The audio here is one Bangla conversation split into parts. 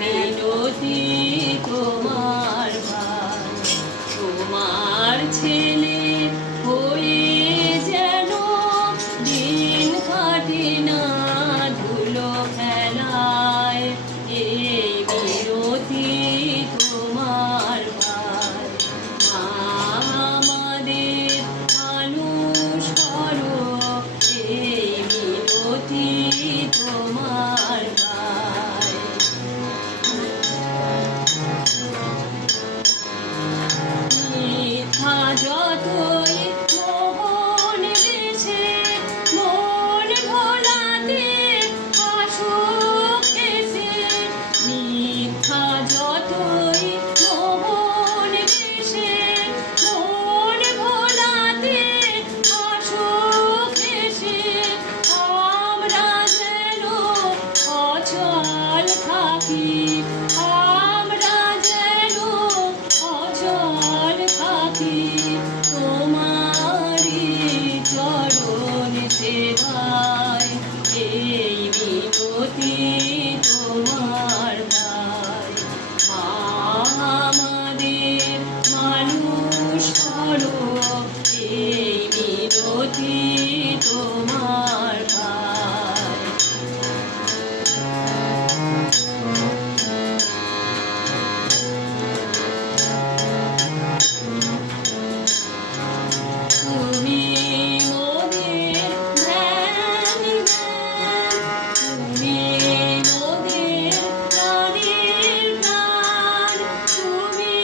মিনতি তোমার ভাই, তোমার ছেলে হয়ে যেন দিন কাটে না ধুলো খেলায়, এই মিনতি তোমার ভাই। মা আমাদের মানুষ করো, এই মিনতি তোমার ভাই। মিথ্যা যতই মোহন বেছে মন ভোলাতে আসুক এসে, মিথ্যা যতই মোহন বেছে মন ভোলাতে আসুক এসে, আমরা যেন অচল থাকি, আমরা যেন অচল থাকি তোমারি চরণ সেবায়, এই মিনতি তোমার ভাই। আমাদের মানুষ করো, এই মিনতি তোমার ভাই। তুমি মোদের ধ্যান জ্ঞান, তুমি মোদের প্রাণের প্রাণ, তুমি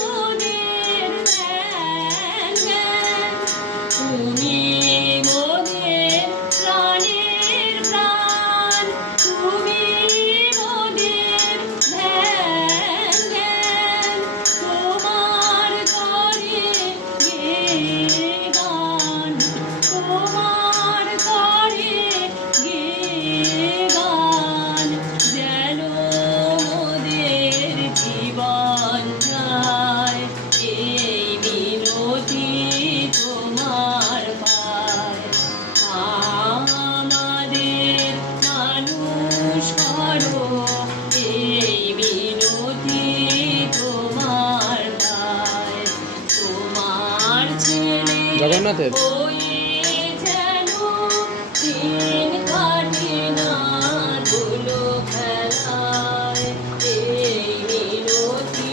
মোদের ধ্যান জ্ঞান, তুমি মোদের প্রাণের প্রাণ, তুমি মোদের ধ্যান জ্ঞান, তোমার করে গান, তোমার করে গান, যেন মোদের জীবন যায়, এই মিনতি তোমার ভাই। আমাদের মানুষ করো, এই মিনতি তোমার ভাই। তোমার ছেলে জগন্নাথের হয়ে যেন দিন কাটে না ধুলো খেলায়, এই মিনতি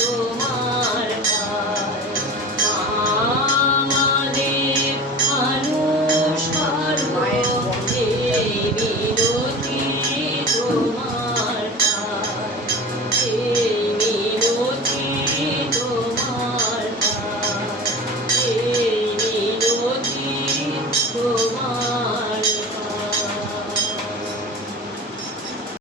তোমার ভাই। আমাদের মানুষ করো, এই মিনতি তোমার